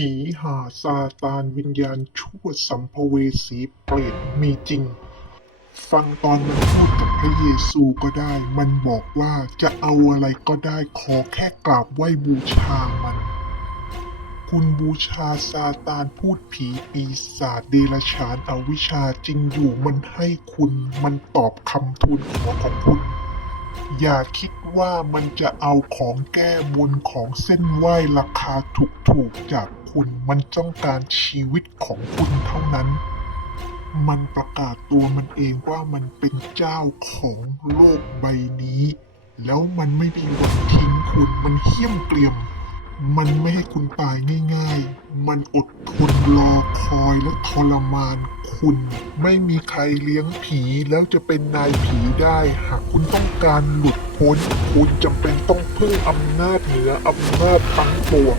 ผีหาซาตานวิญญาณชั่วสัมภเวสีเปรตมีจริง ฟังตอนมันพูดกับพระเยซูก็ได้ มันบอกว่าจะเอาอะไรก็ได้ขอแค่กราบไหว้บูชามัน คุณบูชาซาตานพูดผีปีศาจเดรัจฉานอวิชาจริงอยู่มันให้คุณมันตอบคำทูลขอของคุณอย่าคิดว่ามันจะเอาของแก้บนของเส้นไหว้ราคาถูกๆจาก คุณมันต้องการชีวิตของคุณเท่านั้น มันประกาศตัวมันเองว่ามันเป็นเจ้าของโลกใบนี้ แล้วมันไม่มีวันทิ้งคุณมันเหี้ยมเกรียม มันไม่ให้คุณตายง่ายๆ มันอดทนรอคอยและทรมานคุณ ไม่มีใครเลี้ยงผีแล้วจะเป็นนายผีได้ หากคุณต้องการหลุดพ้น คุณจำเป็นต้องพึ่งอำนาจเหนืออำนาจทั้งปวง